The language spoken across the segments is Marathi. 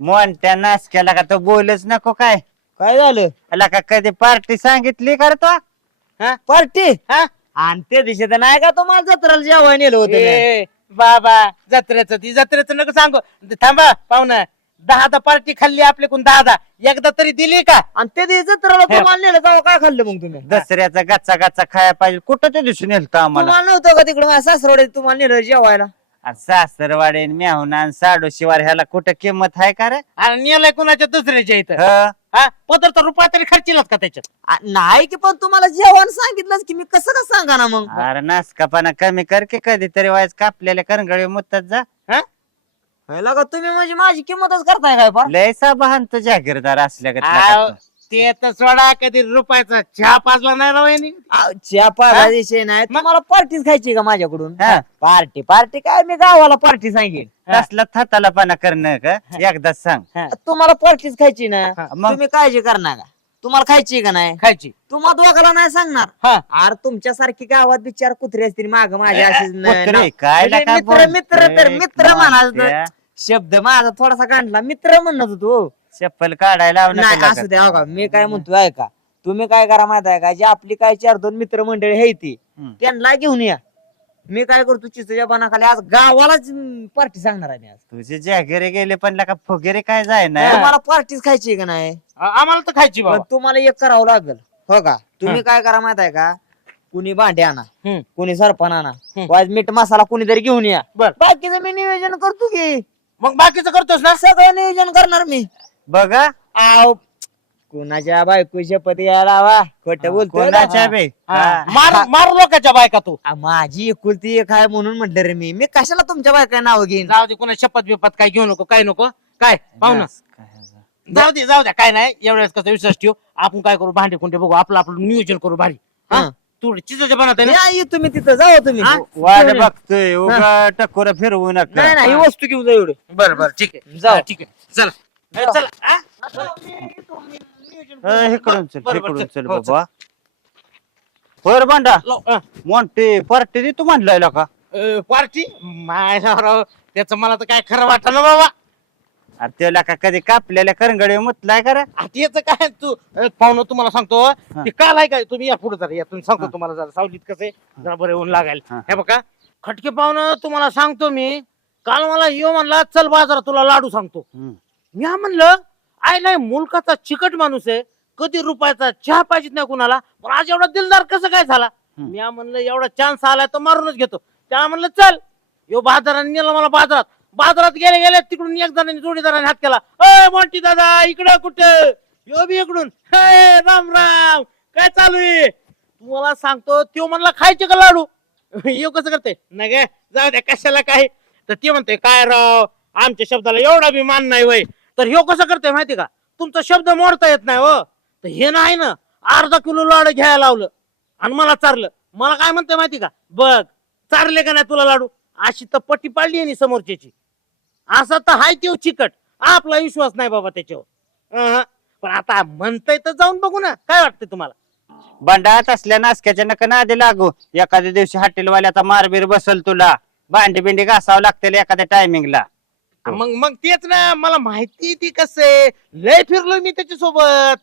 मोठ्या नासक्याला का तो बोलच नको काय? काय झालं? आला का कधी पार्टी सांगितली कर तो? पार्टी? हा? आणि त्या दिवशी तर नाही का तुम्हाला जत्राला जेवण नेलं होतं? ए, बाबा जत्रेचं ती जत्रेचं नको सांगू. थांबा पाहुणा. दहा दहा पार्टी खाल्ली आपल्याकडून दहा दहा. एकदा तरी दिली का? आणि त्या दिवशी जत्राला तुम्हाला नेलं तेव्हा काय खाल्लं मग तुम्ही? दसऱ्याचा गच्चा गच्चा खायला पाहिजे. कुठं ते दिसून येईल आम्हाला? तुम्हाला नव्हतं का तिकडे? माझ्या सासरवडे तुम्हाला नेलं जेवायला. आणि सासरवाडी आणि साडू शिवार ह्याला कुठं किंमत आहे का रे? आणि नेलाय कुणाच्या दुसऱ्याच्या इथं? ह? हा पदर रुपया तरी खर्चिलाच का त्याच्यात? आ, नाही की पण तुम्हाला जेवण सांगितलंच की मी कसं का सांगा ना मग? अरे नासकापणा कमी कर की कधीतरी वायच कापलेल्या करंगळी मुत्तात जा. व्हायला का तुम्ही म्हणजे माझी किंमतच करताय काय फार लय साबहान तो जागीरदार असल्या आव, ते तर सोडा कधी रुपयाचा चहा पाजला नाही राव यांनी. चहा विषय नाही मग? तुम्हाला पार्टीच खायची का माझ्याकडून? हा. पार्टी पार्टी काय? मी गावाला पार्टी सांगेन. तसला थतालापणा करणं का? एकदाच सांग. तुम्हाला पार्टीच खायची ना मग? तुम्ही काळजी करणार का? तुम्हाला खायची का नाही? खायची. तुम्हाला दोघाला नाही सांगणार. हा. अरे तुमच्यासारखी गावात बिचार कुत्रे असतील माग माझ्या न- कुत्रे काय म्हणजे मित्र मित्र तर? मित्र म्हणाल त्या शब्द माझा थोडासा काढला मित्र म्हणत होतो. चप्पल काढायला लावू नाही असू द्या का मी काय म्हणतो ऐका. तुम्ही काय करा माहीत आहे का? जे आपली काय चार दोन मित्र मंडळी आहे ती हम्म. त्यांना घेऊन या. मी काय करतो चिचच्या बनाखाली आज गावालाच पार्टी सांगणार आहे मी आज. तुझे जागेरे गेले पण लका फुगेरे काय जाय ना तुम्हाला पार्टीच खायची का नाही? आ- आम्हाला तर खायची पण बाबा तुम्हाला एक करावं लागेल. हो का? तुम्ही काय करा माहीत आहे का? कुणी भांडे आणा हम्म. कुणी सरपण आणा हम्म. वाज मीठ मसाला कुणीतरी घेऊन या. बर. बाकीचं मी नियोजन करतो की. मग बाकीचं करतोस ना? सगळं नियोजन करणार मी. बघा. आव. कुणाच्या बायको शपथ घ्यायला वा खोट बोलतोय ना? कोणाच्या बे? हा. मार मार लोकांच्या बायका तू. माझी एकुलती एक आहे म्हणून म्हटलं रे मी. मी कशाला तुमच्या बायका नाव घेईन? जाऊ दे कोणा शपथ बिपत काय घेऊ नको काय नको. काय? पाहुणा जाऊ दे जाऊ द्या. काय नाही. एवढ्याच कसं विश्वास ठेव. आपण काय करू? भांडे कुंडे बघू. आपलं आपलं नियोजन करू भारी. हा? हा. तू चिजाच्या बनत आहे ना? या, ये तुम्ही तिथं जाऊ तुम्ही. हा? वाट बघतोय. उगा टकोर फिरवू नाही नका नाही ही. वस्तू घेऊन जा एवढे. बरं बरं. ठीक आहे. जाऊ. हा, ठीक आहे. चला. चला हा? अ, इकडून चल बरं, बरं, इकडून चल. चल हो, बाबा. बांडा. मोठी पार्टी दे तू म्हणलाय का? अ, पार्टी? राव त्याचं मला तर काय खरं वाटत ना बाबा. अरे त्याला का कधी कापलेल्या करंगडी मुतलाय का रे? आता याचं काय तू अ, पाहुणं तुम्हाला सांगतो ते काल आहे काय तुम्ही या पुढे जरा या तुम्ही सांगतो तुम्हाला जरा सावलीत कसं आहे. जरा बरं येऊन लागायला. हा. हे बघा खटके पाहुणं तुम्हाला सांगतो मी काल मला येऊ म्हणला चल बाजारात तुला लाडू सांगतो. हम्म. मी हा म्हणलं आय नाही मुलकाचा चिकट माणूस आहे. कधी रुपयाचा चहा पाहिजे नाही कुणाला. पण आज एवढा दिलदार कसं काय झाला. मी हा म्हणलं एवढा चान्स आलाय तर मारूनच घेतो. त्या म्हणलं चल. यो बाजाराने नेलं मला बाजारात. बाजारात गेले गेले तिकडून एक जणांनी जोडीदाराने हात केला. अय मोंटी दादा इकडं कुठं? यो बी इकडून. "हे, राम राम. काय चालू आहे? तुम्हाला सांगतो त्यो म्हणला खायचे का लाडू? यो कसं करते नाही गे जाऊ द्या कशाला काय तर ते म्हणते काय राव आमच्या शब्दाला एवढा बी मान नाही वय. तर ह्यो कसं करतोय माहिती का? तुमचा शब्द मोडता येत नाही हो. तर हे नाही ना अर्धा किलो लाडू घ्यायला लावलं आणि मला चारलं. मला काय म्हणते माहिती का? बघ चारले का नाही तुला लाडू? अशी तर पट्टी पाडली आहे समोरच्याची. असा तर हाय तो चिकट. आपला विश्वास नाही बाबा त्याच्यावर. अहं. पण आता म्हणताय तर जाऊन बघू ना. काय वाटतंय तुम्हाला? बंडाळात असल्या नासक्याच्या नका नादी लागू. एखाद्या दिवशी हॉटेलवाल्याचा मारबीर बसल तुला. भांडी बिंडी घासावं लागतील एखाद्या टायमिंगला मग मग तेच ना मला माहिती ती कसं आहे? लय फिरलोय मी त्याच्यासोबत.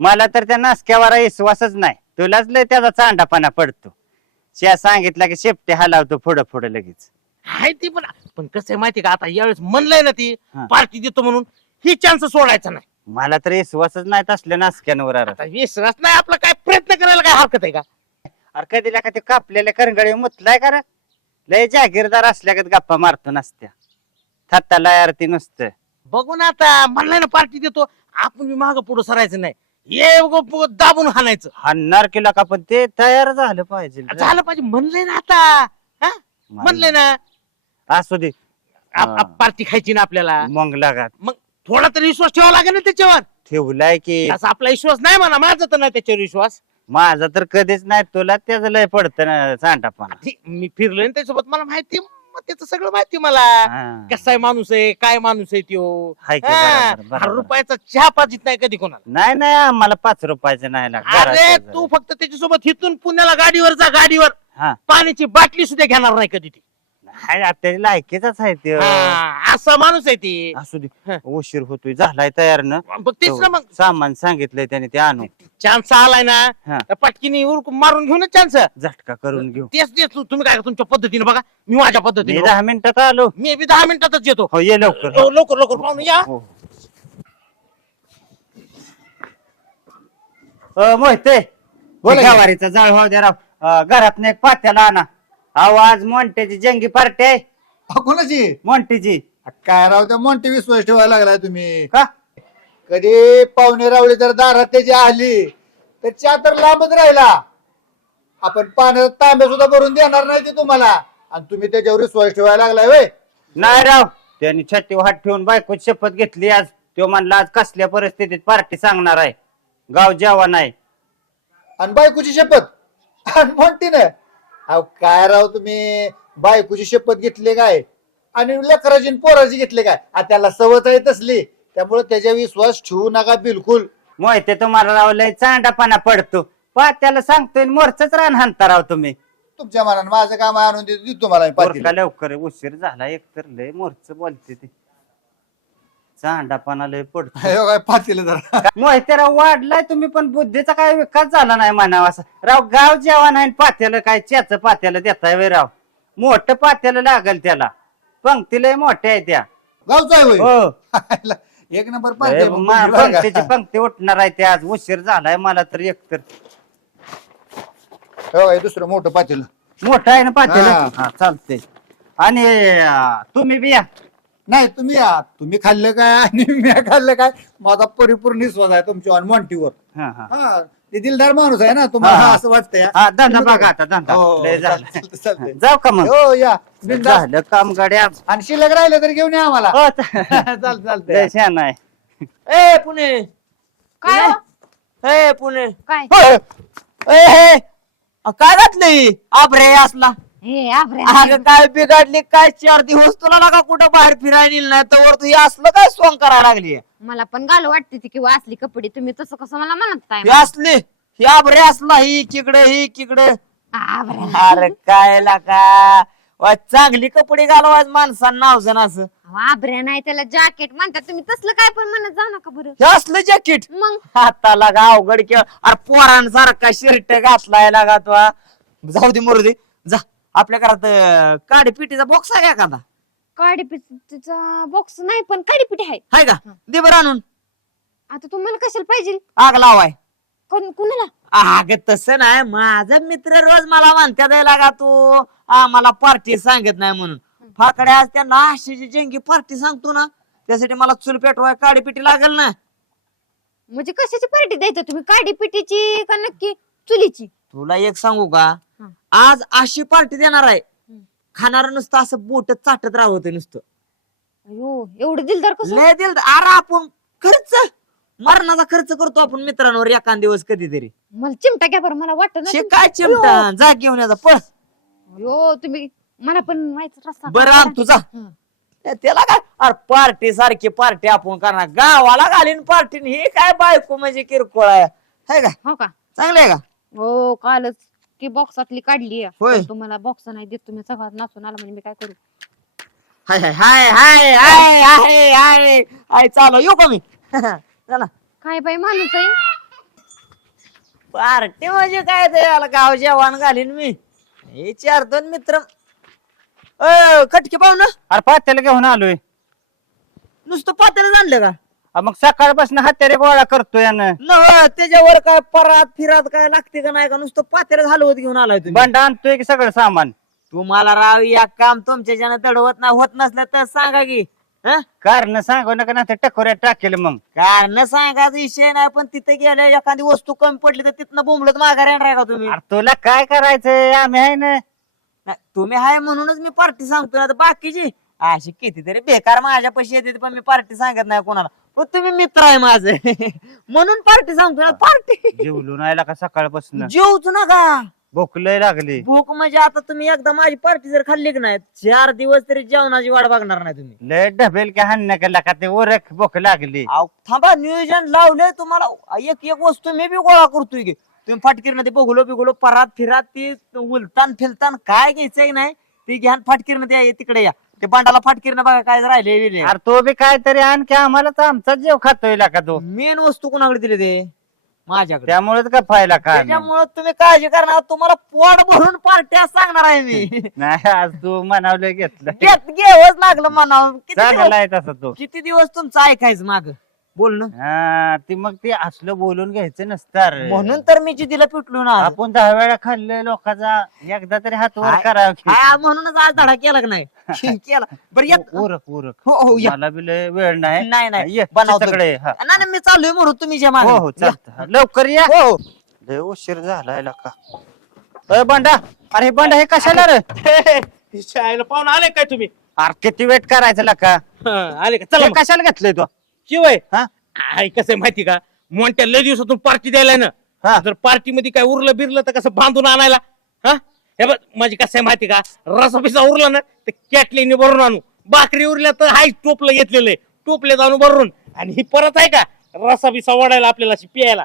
मला तर त्या नासक्यावर विश्वासच नाही. तुलाच लय त्याचा चांडापणा पडतो. शिया सांगितलं की शेपटे हलावतो पुढं पुढं लगेच. हाय ती पण. पण कसं आहे माहिती का? आता यावेळेस म्हणलंय ना ती हा. पार्टी देतो म्हणून ही चान्स सोडायचा नाही. मला तर विश्वासच नाही असल्या नासक्यांवर अरे आता विश्वास नाही आपला काय प्रयत्न करायला काय हरकत आहे का? अरे कधी का ते कापलेल्या करंगडी मुतलाय का रे? लय जागीरदार असल्यागत गप्पा मारतो नसत्या. थत्ताला यार ती नुसतं. बघू ना आता म्हणलंय ना पार्टी देतो. आपण बी माग पुढे सरायचं नाही. ये उगं दाबून हाणायचं. हाणणार केला का पण ते तयार झालं पाहिजे रे. झालं पाहिजे म्हणलंय ना आता. हा? म्हणलंय ना. असू दे. पार्टी खायची ना आपल्याला. मग लागात. मग थोडा तरी विश्वास ठेवा लागेल ना त्याच्यावर. ठेवलाय की. असा आपला विश्वास नाही म्हणा माझा तर नाही त्याच्यावर विश्वास. माझा तर कधीच नाही तुला त्याच लय पडत ना चांडापणा ठी- मी फिरलोय ना त्याच्यासोबत मला माहिती मग त्याचं सगळं माहिती मला. हा. कसा आहे माणूस आहे काय माणूस आहे त्यो? हाय की हा, बरोबर, बरोबर. रुपयाचा चहा पाजित नाही कधी कोणाला. नाही नाही आम्हाला पाच रुपयाचं नाही लागत. अरे तू फक्त त्याच्यासोबत इथून पुण्याला गाडीवर जा गाडीवर. हा. पाण्याची बाटली सुद्धा घेणार नाही कधी ती. हाय लायकीचाच आहे ते. हा, असा माणूस आहे ती. असू दे. हा. उशीर होतोय झालाय तयार न. बघ तेच ना मग. सामान सांगितलंय त्याने ते आणू. चान्स आलाय ना हा. पटकीने उरकून मारून घेऊन चान्स झटका करून घेऊ. तेच तेच. तू- तुम्ही काय तुमच्या पद्धतीने बघा. मी माझ्या मी पद्धतीने दहा मिनिटात आलो? मी बी दहा मिनिटातच येतो. हो ये लवकर. हो, लवकर लवकर पाहून या. हो. अ, मोहिते बोला की. गवारीचा जाळ हो दे राव. अ, घरात एक पात्याला आणा. आवाज मोंटेची जंगी पार्टी आहे. अहो, कोणाची? मोंटीची. काय राव त्या मोंटी विश्वास ठेवायला लागलाय तुम्ही. का? कधी पाहुणे रावळे जर दारात त्याची आली तर च्या तर लांबच राहिला. आपण पाण्याचा तांब्या सुद्धा भरून देणार नाही ते तुम्हाला. आणि तुम्ही त्याच्यावर विश्वास ठेवायला लागलाय वय नाही राव त्यांनी छत्ती हात ठेवून बायको शपथ घेतली आज. तो म्हणला आज कसल्या परिस्थितीत पार्टी सांगणार आहे? गाव जेवण आहे. आणि बायकोची शपथ? आणि म्हणते ना अहो काय राव तुम्ही? बायकोची शपथ घेतली काय? आणि लेकराची आणि पोराची घेतली काय? आ, त्याला सवत आहे तसली. त्यामुळे त्याच्या विश्वास ठेवू नका बिलकुल. मोहिते तुम्हाला राव लय चांडापणा पडतो. पात्याला सांगतोय मोरच रान हाणता राव तुम्ही. तुमच्या मनानं माझं काम आणून देतो देतो तुम्हाला मी पोरका पातेलं. लवकर उशीर झाला एकतर लय मोरच बोलते ते. चांडापणा लय पडतो. हे बघा, पातेलं जरा. वाढलाय तुम्ही पण बुद्धीचा काय विकास झाला नाही म्हणावा असं. राव गाव जेवण आहे पात्याला काय च्याच पात्याला देताय वे राव? मोठं पात्याला लागल त्याला. पंक्ती लय मोठ्या आहे त्या. गावचा आहे होय. हो. एक नंबर पातेलं मा- का? पंक्तीची पंक्ती उठणार आहे ते आज. उशीर झालाय मला तर एकतर हे दुसरं मोठं पातेलं. मोठं आहे ना पात्याला हा. हा चालतंय. आणि अं, तुम्ही बी या. नाही तुम्ही या तुम्ही खाल्लं काय आणि मी खाल्लं काय माझा परिपूर्ण विश्वास आहे तुमच्या मॉन्टीवर हा हा हा ते दिलदार माणूस आहे ना तुम्हाला हा, हा. असं वाटतंय हा धंदा बघा आता धंदा हो, लय झालं. चालतंय, चालतंय. जाऊ का मग हो या बिनधास्त. झालं काम गाड्या आणि शिल्लक राहिले तर घेऊन या आम्हाला हो चाल चालतंय लय छान आहे ए पुणे काय हो? ए पुणे काय ए, ए, ए, अ, काय घातलंय आबरे असला हे अगं काय बिघडली काय चार दिवस तुला लागा कुठं बाहेर फिरायला नेलं नाही? तर तू हे असलं काय सोंग करायला लागली? मला पण घालू वाटते ती किंवा असली कपडे तुम्ही तसं कसं मला म्हणत हे असले हे आबरे असला ही किकडे ही किकडे आबरे अरे काय लागा. वा, चांगली कपडे घालवायच माणसांना नावजन असं. आबरे नाही त्याला जॅकेट म्हणतात. तुम्ही तसलं काय पण म्हणत जाऊ नका बरं. हे असलं जॅकेट मग? आता लागा अवघड केळ अरे पोरांसारखा शर्ट घातलाय लागा तो हा. जाऊ दे मरू दे. जा आपल्या घरात अं, काडी पिटीचा बॉक्स आहे एखादा? काडीपीचा बॉक्स नाही पण काडीपिटी आहे. हाय का? दे बरं आणून. आता तुम्हाला कशाला पाहिजे? आग लावाय. कोण कुणाला? अग तसं नाही माझा मित्र रोज मला म्हणत्या द्यायला का तू. आम्हाला पार्टी सांगत नाही म्हणून. फाकड्या आज त्या नाशिची जंगी पार्टी सांगतो ना त्यासाठी मला चूल पेटवाय काडी पिटी लागल ना. म्हणजे कशाची पार्टी द्यायचं तुम्ही? काडीपिटीची का नक्की? चुलीची? तुला एक सांगू का. आज अशी पार्टी देणार आहे. खाणार नुसतं असं बोट चाटत राहत नुसतं. अयो एवढं दिलदार कसं? लय दिल अरे आपण खर्च मरणाचा खर्च करतो आपण मित्रांवर एखाद दिवस कधीतरी. मला चिमटा घ्या बरं मला वाटत शे काय चिमटा? जा घेऊन याचा पळ. अयो तुम्ही मला पण माहीत रस्ता बरं आण तुझा हं. त्याला काय? अरे पार्टी सारखी पार्टी आपण करणार. गावाला घालीन पार्टी ही काय बायको म्हणजे किरकोळ आहे. का? हो का? चांगली आहे का? हो कालच. ती बॉक्सातली काढली होय. तुम्हाला बॉक्स नाही देत तुम्ही सगळं नाचून आला म्हणजे मी काय करू? हाय हाय हाय हाय हाय हाय हाय हाय चालू येऊ का मी? चला. काय बाई माणूस आहे? पार्टी म्हणजे काय ते याला गाव जेवण घालीन मी. हे चार दोन मित्र. अ कटके पाहू ना. अरे पात्याला घेऊन आलोय. नुसतं पात्याला आणलं का? अ, मग सकाळपासून हात्यारे गोळा करतोय यानं. न त्याच्यावर काय परात फिरात काय लागते का नाही का? नुसतं पात्याला हलवत घेऊन आलाय तुम्ही. बंडा आणतोय की सगळं सामान? तुम्हाला राव या काम तुमच्या ज्यानं दडवत नाही होत नसलं तर सांगा की हं? कारण सांगू नका ना ते टकोऱ्यात टाकेल मग. कारण सांगायचा विषय नाही पण तिथे गेल्या एखादी वस्तू कमी पडली तर तिथनं बोंबलत माघारी येणार का तुम्ही? अरे तुला काय करायचंय? आम्ही आहे ना. नाही, तुम्ही हाय म्हणूनच मी पार्टी सांगतो ना बाकीची अशी कितीतरी बेकार माझ्या पैसे येते पण मी पार्टी सांगत नाही कोणाला. पण तुम्ही मित्र आहे माझे. म्हणून पार्टी सांगतो ना पार्टी. जेवलो नाही का सकाळपासून? जेवच नका. भूक लय लागली. भूक म्हणजे आता तुम्ही एकदा माझी पार्टी जर खाल्ली की नाही चार दिवस तरी जेवणाची वाट बघणार नाही तुम्ही. लय ढबेल की हाण केला का ते ओरख भूक लागली. अहो, थांबा नियोजन लावलंय तुम्हाला. एक एक वस्तू मी बी गोळा करतोय की. तुम्ही फाटकीरमध्ये बघलो बिघलो परात फिरात ती उलतान फिरतान काय घ्यायचंय नाही ती घ्यान फाटकीरनं त्या तिकडे या. ते बांडाला फाटकीरनं बघा काय राहिले अरे तो बी काहीतरी आणखी आम्हाला तर आमचा जीव खातोय का तो? मेन वस्तू कोणाकडे दिली ते? माझ्याकडे. त्यामुळेच का फायला का आम्ही? त्याच्यामुळे तुम्ही काळजी करणार तुम्हाला पोट भरून पार्ट्या सांगणार आहे मी. नाही आज तू म्हणावलं घेतलं घेत घेवच लागलं म्हणावं. किती चांगला दिवस आहे तसा तो. किती दिवस तुमचं ऐकायचं माग? बोलणं हा ती मग ते असलं बोलून घ्यायचं नसतं रे. म्हणून तर मी जिद्दीला पिटलो ना आज. आपण दहा वेळा खाल्लंय लोकांचा एकदा तरी हात वर हाय- करावं की. हा, म्हणूनच आज धडा केला का नाही? केला. बरं येत उरक उरक हो हो या. मला बी लय वेळ नाही. नाही नाही. ये, बनवतो. सगळे हा. नाही नाही, मी चाललोय म्हणून तुम्ही जे हो हो मागे चालतं. लवकर या. हो हो. लय उशीर झालाय का अय बंडा. अरे हे बंडा हे कशाला रे? शाळेला पाहून आले काय तुम्ही? अरे किती वेट करायचं लका? हं, आले का? चला हे. कशाला घेतलंय तू? शिवाय हा? आई कसं आहे माहिती का? मोठ्या लय दिवसातून पार्टी द्यायला ना. हा. जर पार्टी मध्ये काय उरलं बिरलं तर कसं बांधून आणायला? हा? हे बघ माझी कसं आहे माहिती का? रसा पिसा उरला ना तर कॅटलीने भरून आणू. भाकरी उरल्या तर हाय टोपलं घेतलेलं आहे. टोपले जाणू भरून. आणि ही परत आहे का? रसा पिसा ओढायला आपल्याला अशी प्यायला.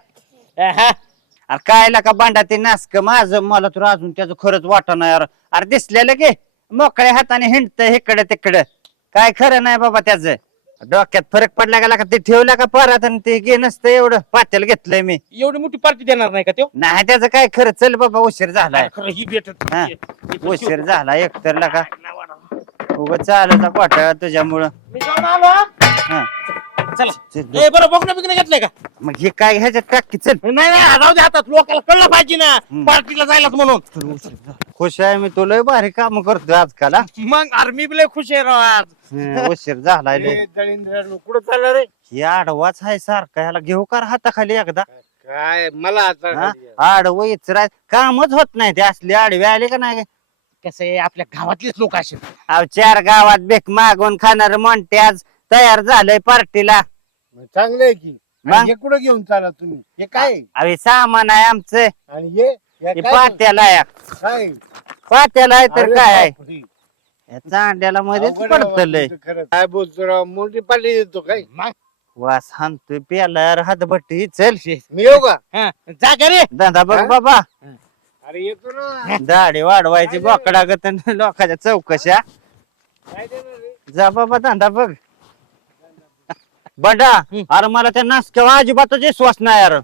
हा? अरे काय लका बांडा ते नासक माझं? मला तर अजून त्याचं खरंच वाटत नाही यार अरे दिसलेलं की मोकळ्या हाताने हिंडतंय इकडे तिकडे. काय खरं नाही बाबा त्याचं? डोक्यात फरक पडला का लका ते ठेवला का परत आणि ते गे नसतं एवढं पातेल घेतलंय मी एवढी मोठी पार्टी देणार नाही का तो नाही त्याचं काय खरं चल बाबा उशीर झालाय खरं ही भेटत हा. उशीर झाला एकतर लका उग चालायचा कोटा तुझ्यामुळं मी जाऊन आलो हा. चला. चल. ए बरं बघणं बिघणं घेतलंय का? मग हे काय ह्याच्यात टाकी चल. नाही नाही जाऊ दे हातात लोकांना कळलं पाहिजे ना. हम्म. पार्टीला जायलाच म्हणून. खुश आहे मी तुला भारी काम करतो आजकाल हा. मग आर्मी बी लय खुश आहे राव आज. हं, उशीर झालाय लय. कुठं चाललं रे? हे आडवाच आहे सारखा ह्याला घेऊ का रे हाताखाली एकदा? काय मला हा? आडवं इचराय कामच होत नाही ते असले आडवे आले का नाही? कसं आहे आपल्या गावातलेच लोक असे. अहो चार गावात बेक मागून खाणार म्हणते आज तयार झालंय पार्टीला. चांगलंय की. मग? हे कुठं घेऊन चाला तुम्ही? हे काय? अरे सामान आहे आमचं. आणि हे? हे हे काय? पात्याला आहे. काय? पात्याला आहे तर अरे काय आहे? बापरे. या चांड्याला मध्येच अवघड आहे पडत लय. बाबा तुझं खरंच. काय बोलतो राव? मोठी पाली देतो काय? वास हाणतोय प्याला हातभट्टी. चल मी येऊ का? हा, जा रे दादा बघ हा? बाबा. अरे येतो ना. दाढी वाढवायची बोकडा गत लोकांच्या चौकशा. काय देणार रे? जा बाबा धंदा बघ. बडा अरे मला त्या नासक्यावर अजिबातच विश्वास नाही यार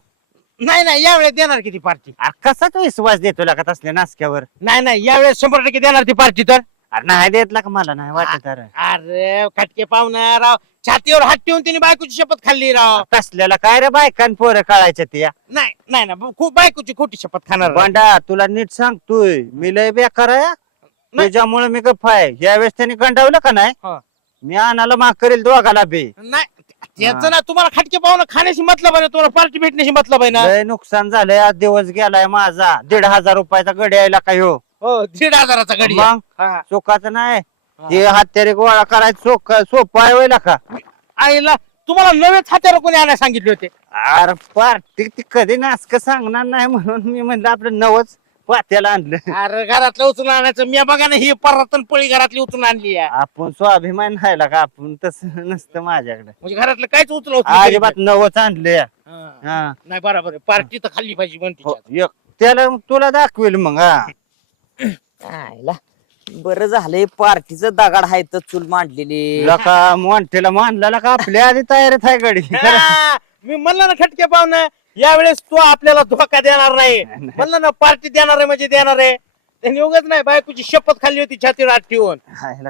नाही नाही यावेळेस देणार किती पार्टी? अरे कसा तो विश्वास देतो का तसल्या नासक्यावर? नाही नाही यावेळेस शंभर टक्के देणार ती पार्टी तर. अरे नाही देतला का मला नाही वाटत अरे. अरे खटके पाहुणा राव. छातीवर हात ठेवून तिने बायकोची शपथ खाल्ली राव. तसल्याला काय रे बायकान पोरं काढायच्या त्या? नाही नाही ना खूप बायकोची खोटी शपथ खाणार. राव. बंडा तुला नीट सांगतोय मी लय बेकार आहे. तुझ्यामुळे मी गप्प आहे. यावेळेस त्यांनी गंडावलं का नाही? हा. मी आणायला माग करेल दोघाला बी. नाही त्याचं ना तुम्हाला खटके पाहुणा खाण्याशी मतलब आहे ना, तुम्हाला पार्टी भेटण्याशी मतलब आहे ना. लय नुकसान झालंय आज दिवस गेलाय माझा. दीड हजार रुपयाचा गडी यायला काय हो हो दीड हजाराचा गडी आहे. मग? हा. चोकाचं नाही. हे. हत्यारे गोळा करायचं सोक सोपं आहे व्हायला का? आईला तुम्हाला नवेच हात्याला कोणी आणायला सांगितले होते? अरे पार्टी ती कधी नासक सांगणार नाही म्हणून मी म्हणलं आपलं नवच पात्याला आणलं. अरे घरातलं उचलून आणायचं. मी बघा ना ही परतन पळी घरातली उचलून आणली आहे. आपण स्वाभिमान राहिला का? आपण तसं नसतं माझ्याकडे. म्हणजे घरातलं काहीच उचलवत अजिबात नवच आणले हा. हा. नाही बरोबर पार्टी तर खाल्ली पाहिजे हो, म्हणते एक. त्याला तुला दाखवेल मग हा. आयला बरं झालंय. पार्टीचं दगाड आहे तर चूल मांडलेली. लका मोंठेला मानला का आपल्या आधी तयारीत आहे गडी. हा, मी म्हणलं ना खटके पाहुणं. यावेळेस तो आपल्याला धोका देणार नाही. म्हणलं ना पार्टी देणार आहे म्हणजे देणार आहे. त्यांनी उगाच नाही. बायकोची शपथ खाल्ली होती छातीवर हात ठेवून.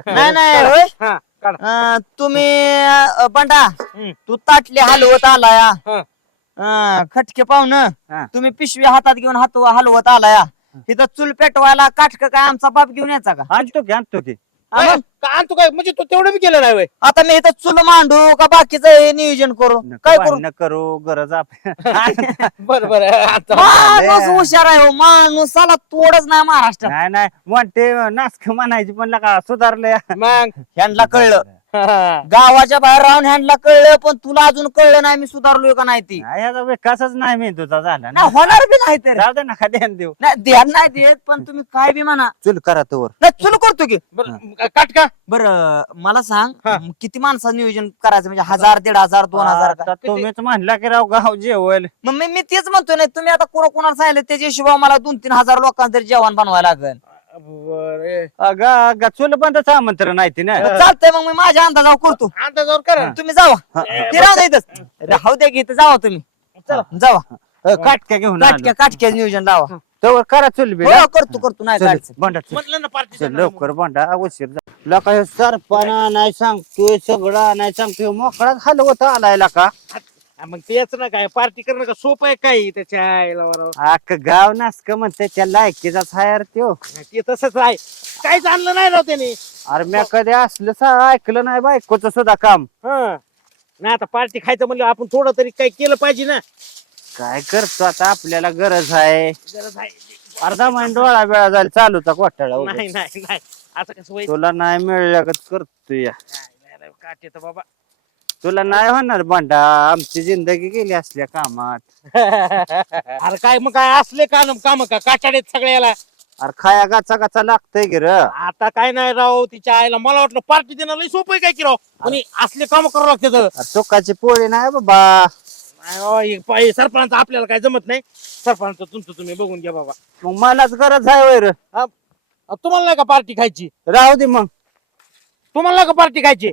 नाही नाही होय? हा काढ. अं, तुम्ही अं, बंडा हम्म. तू ताटली हलवत आलाय. हा. अं, खटके पाहुणं हा. तुम्ही पिशवी हातात घेऊन हात हलवत आलाय. तिथं चूल पेटवायला काटक काय आमचा बाप घेऊन यायचा का? आणतो की आणतो की. हा मग? का आणतो काय? म्हणजे तो तेवढं बी केलं नाही. आता मी इथं चूल मांडू का बाकीचं हे नियोजन करू? काय करू? न करू गरज आप बरं बरं. आता माणूस हुशार आहे हो माणूसाला तोडच नाही महाराष्ट्रात. नाही नाही. म्हणते नासक म्हणायची पण लका सुधारलंय. मग? ह्यांना कळलं. गावाच्या बाहेर राहून ह्यांना कळलं पण तुला अजून कळलं नाही मी सुधारलोय का नाही ती. नाही, याचा विकासच नाही मी तुझा झाला ना. नाही होणार बी नाही तर. जाऊ दे नका ध्यान देऊ. नाही ध्यान नाही देत पण तुम्ही काय बी म्हणा. चुल करा तोवर. नाही चुल करतो की. बरं काट का? बर मला सांग हा. म, किती माणसाचं नियोजन करायचं? म्हणजे हजार दीड हजार दोन हजार का? आता तुम्हीच म्हणला की राव गाव जेवल. मग मी मी तेच म्हणतो नाही तुम्ही आता कोणा कोणाला सांगितलं? त्याच्या हिशोबा मला दोन तीन हजार लोकांचं तरी जेवण बनवायला लागेल. बरं अगं अगं चुल बंदच आमंत्रण आहे ती ना चालतंय मग मी माझ्या अंदाजावर करतो. अंदाजावर करा. तुम्ही जावा. ते राहू द्या इथंच. राहू द्या की इथं जावा तुम्ही. जावा. अ, काटक्या घेऊन काटक्या काटक्या नियोजन लावा. तर करा चुल बी हो करतो करतो. नाही काढचं बंडा चल. म्हटलं ना पार्टी चल लवकर भांडा उशीर झाला. हे सरपणा नाही सांगतोय सगळं नाही सांगतोय. मोकळाच हलवत आलाय का? मग तेच ना काय पार्टी करणं का सोपं आहे काय त्याच्या आईला बरोबर अख्ख गाव नासक म्हणते त्या लायकीचाच हायर त्यो. ते तसंच आहे. काहीच आणलं नाही राव त्याने. अरे म्या कधी असलं सा ऐकलं नाही बायकोच सुद्धा काम. हं. नाही आता पार्टी खायचं म्हणलं आपण थोडं तरी काही केलं पाहिजे ना. काय करतो आता आपल्याला गरज आहे. गरज आहे. अर्धा महिना डोळा वेळा जायला चालूचा नाही उगाच. नाही नाही असं कसं व्हायचं तुला नाही मिळल्यागत करतो या. नाही, नाही, काट येतं बाबा. तुला नाही होणार भांडा. आमची जिंदगी गेली असल्या कामात. अरे काय मग काय असले का काम का? काटाडेत सगळ्याला. अरे खाया गाचा गाचा लागतंय गिर आता काय नाही राव तिच्या आईला मला वाटलं पार्टी देणं लई सोपं आहे काय की राव? आणि असले काम करावं लागते चोकाची पोळी नाही बाबा. सरपंच आपल्याला काय जमत नाही. सरपंच तुमचं तुम्ही बघून घ्या बाबा. मग मलाच गरज आहे वैर अ, तुम्हाला नाही का पार्टी खायची? राहू दे मग. तुम्हाला नाही का पार्टी खायची?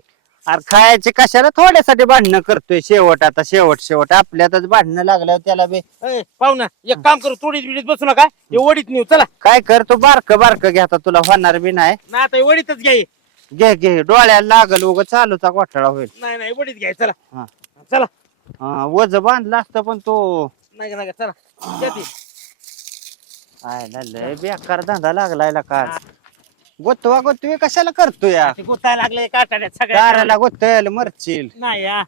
अरे खायचे कशाला थोड्यासाठी भांडणं करतोय शेवट आता शेवट शेवट. आपल्यातच भांडणं लागल्यावर त्याला बी ए, पाहू ना एक काम करू थोडीच बिडीत बसू नका. हे वडीत नेऊ चला. काय करतो बारक बारक घे आता तुला होणार बी नाही. नाही आता हे वडीतच घ्या हे. घे घे डोळ्याला लागल उग चालूचा घोटाळा होईल. नाही नाही वडीत घ्या चला. हा. चला. हा, वज बांधला असतं पण तो नाही नाही चला. घ्या ती. आयला लय बेकार धंदा लागलाय का गोतवा गोतवी कशाला करतो या? ते गोतायला लागले काटाड्यात सगळ्या दाराला मरशील नाही या.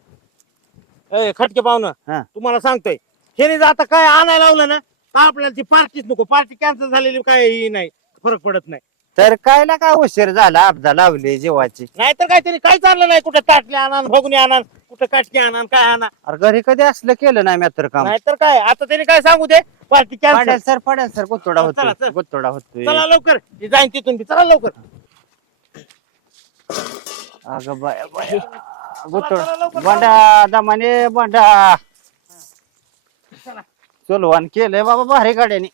ए, खटके पाहुणं हा. तुम्हाला सांगतोय हे आता काय आणायला लावलं ना तर आपल्याला ती पार्टीच नको. पार्टी कॅन्सल झालेली काही नाही फरक पडत नाही. तर काय ना काय उशीर झाला आपदा लावली जीवाची? नाहीतर काय त्यांनी काय चाललं नाही? कुठं ताटले आणा भगुनी आणा कुठं काटके आणा काय आणा अरे घरी कधी असलं केलं नाही मी तर काम. नाहीतर काय? आता त्यांनी काय सांगू दे? पार्टी कॅन्सल पडेल सर पडेल सर गोतोडा चला, होतो चला. गोतोडा होतोय. चला लवकर. जाईन तिथून बी. चला लवकर. अगं बाय बाय. गोतोड. चला, लवकर, बंडा दमाने बंडा चलवान केलंय बाबा भारी गाड्याने.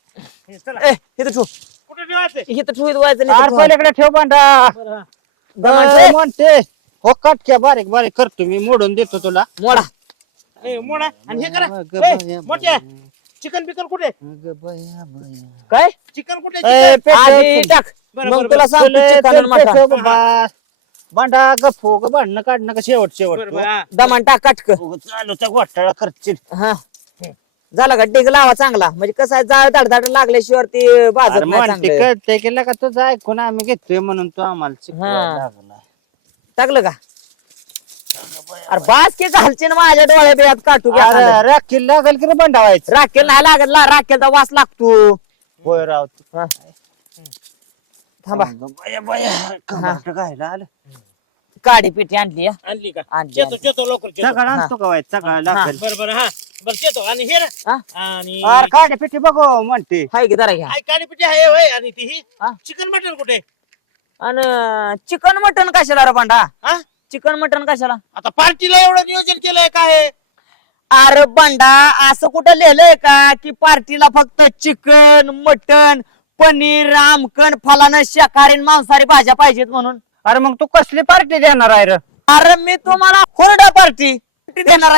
हे, चला. ए इथं ठेव. कुठे ठेवायचं इथं ठेव इथं व्हायचं नाही आर इथं ठेव. पलीकडे बरं, हा. म्हणते हो काटक्या बारीक बारीक करतो मी मोडून देतो तुला. मोडा. ए, मोडा. आणि हे करा. अगं ए, बाया, मोठ्या. चिकन बिकन कुठे. काय? चिकन कुठे? ए, चिकन? पेट- आधी चल. टाक. बरं, मग बरं, तुला. सांगतो चल, चिकन चल, आणि मटण. गप्पो ग भांडणं काढणं का शेवट शेवट बरं, हा. दमान टाक काटक चालूचा घोटाळा करशील. हा. झाला का डिग लावा चांगला म्हणजे कसं आहे जाळ धडधड लागल्याशिवाय ती भाजत अरे नाही चांगलं. कळतंय की का तुझं ऐकून आम्ही घेतोय म्हणून तू आम्हाला शिकवायला हा. टाकलं का अरे बास की घालचे ना माझ्या डोळ्या बिळ्यात काटू घ्या अरे. राखील लागल की रे बंडा व्हायचं राखेल नाही लागत ला राखेलचा वास लागतो होय राव हा. थांबा अगं बाया, बाया. कमाट गायला आलं. काडी पिठी आणली हा. आणली का आणली, चेतो आणली. चेतो लवकर चेतो सगळं आणतो का व्हायचं सगळं लागल बरं बरं हा बरं आणि हे ना हा? आणि अरे काढे पिठी बघू म्हणते. हाय की जरा घ्या. आई काळी पिठी आहे होय आणि ती ही हा? चिकन मटन कुठे? आणि चिकन मटन कशाला रे हा? चिकन मटन कशाला? आता पार्टीला एवढं नियोजन केलंय काय? अरे बंडा असं कुठं लिहिलंय का की पार्टीला फक्त चिकन मटन पनीर आमकन फलानं शाकाहारी आणि मांसाहारी भाज्या पाहिजेत म्हणून. अरे मग तू कसली पार्टी देणार आहे रे? अरे मी तुम्हाला हुरडा पार्टी. देणार